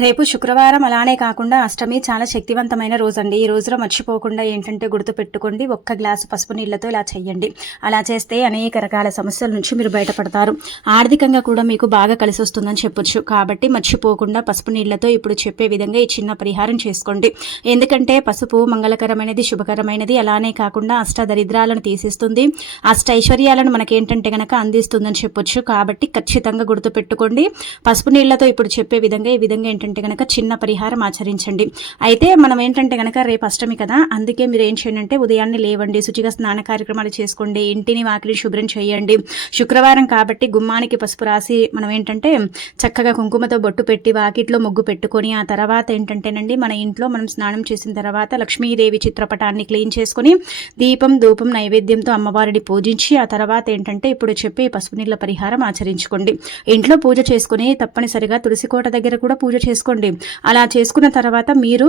రేపు శుక్రవారం అలానే కాకుండా అష్టమి చాలా శక్తివంతమైన రోజండి. ఈ రోజులో మర్చిపోకుండా ఏంటంటే గుర్తుపెట్టుకోండి, ఒక్క గ్లాసు పసుపు నీళ్లతో ఇలా చేయండి. అలా చేస్తే అనేక రకాల సమస్యల నుంచి మీరు బయటపడతారు. ఆర్థికంగా కూడా మీకు బాగా కలిసి వస్తుందని చెప్పొచ్చు. కాబట్టి మర్చిపోకుండా పసుపు నీళ్లతో ఇప్పుడు చెప్పే విధంగా ఈ చిన్న పరిహారం చేసుకోండి. ఎందుకంటే పసుపు మంగళకరమైనది, శుభకరమైనది. అలానే కాకుండా అష్ట దరిద్రాలను తీసేస్తుంది, అష్ట ఐశ్వర్యాలను మనకేంటంటే గనక అందిస్తుందని చెప్పొచ్చు. కాబట్టి ఖచ్చితంగా గుర్తుపెట్టుకోండి. పసుపు నీళ్లతో ఇప్పుడు చెప్పే విధంగా ఈ విధంగా ఏంటంటే గనక చిన్న పరిహారం ఆచరించండి. అయితే మనం ఏంటంటే గనక రేపు అష్టమి కదా, అందుకే మీరు ఏం చేయండి అంటే ఉదయాన్నే లేవండి, శుచిగా స్నాన కార్యక్రమాలు చేసుకోండి, ఇంటిని వాకిలి శుభ్రం చేయండి. శుక్రవారం కాబట్టి గుమ్మానికి పసుపు రాసి మనం ఏంటంటే చక్కగా కుంకుమతో బొట్టు పెట్టి వాకిట్లో ముగ్గు పెట్టుకొని ఆ తర్వాత ఏంటంటేనండి మన ఇంట్లో మనం స్నానం చేసిన తర్వాత లక్ష్మీదేవి చిత్రపటాన్ని క్లీన్ చేసుకొని దీపం ధూపం నైవేద్యంతో అమ్మవారిని పూజించి ఆ తర్వాత ఏంటంటే ఇప్పుడు చెప్పి పసుపు నీళ్ళ పరిహారం ఆచరించుకోండి. ఇంట్లో పూజ చేసుకుని తప్పనిసరిగా తులసి కోట దగ్గర కూడా పూజ చేసుకోండి. అలా చేసుకున్న తర్వాత మీరు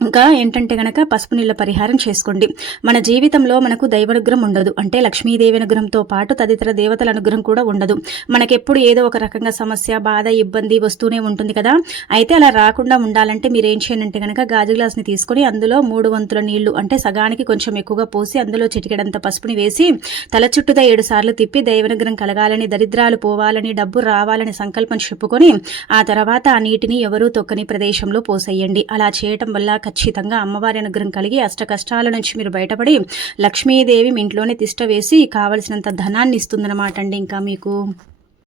ఇంకా ఏంటంటే గనక పసుపు నీళ్ళ పరిహారం చేసుకోండి. మన జీవితంలో మనకు దైవానుగ్రహం ఉండదు, అంటే లక్ష్మీదేవి అనుగ్రహంతో పాటు తదితర దేవతల అనుగ్రహం కూడా ఉండదు. మనకెప్పుడు ఏదో ఒక రకంగా సమస్య, బాధ, ఇబ్బంది వస్తూనే ఉంటుంది కదా. అయితే అలా రాకుండా ఉండాలంటే మీరు ఏం చేయాలంటే గనక గాజు గ్లాస్ని తీసుకొని అందులో 3 వంతుల నీళ్లు, అంటే సగానికి కొంచెం ఎక్కువగా పోసి అందులో చిటికెడంత పసుపుని వేసి తల చుట్టూతా 7 సార్లు తిప్పి దైవానుగ్రహం కలగాలని, దరిద్రాలు పోవాలని, డబ్బు రావాలని సంకల్పం చెప్పుకొని ఆ తర్వాత ఆ నీటిని ఎవరూ తొక్కని ప్రదేశంలో పోసేయండి. అలా చేయటం వల్ల ఖచ్చితంగా అమ్మవారి అనుగ్రహం కలిగి అష్ట కష్టాల నుంచి మీరు బయటపడి లక్ష్మీదేవి మీ ఇంట్లోనే తిష్ట వేసి కావలసినంత ధనాన్ని ఇస్తుందన్నమాట అండి ఇంకా మీకు.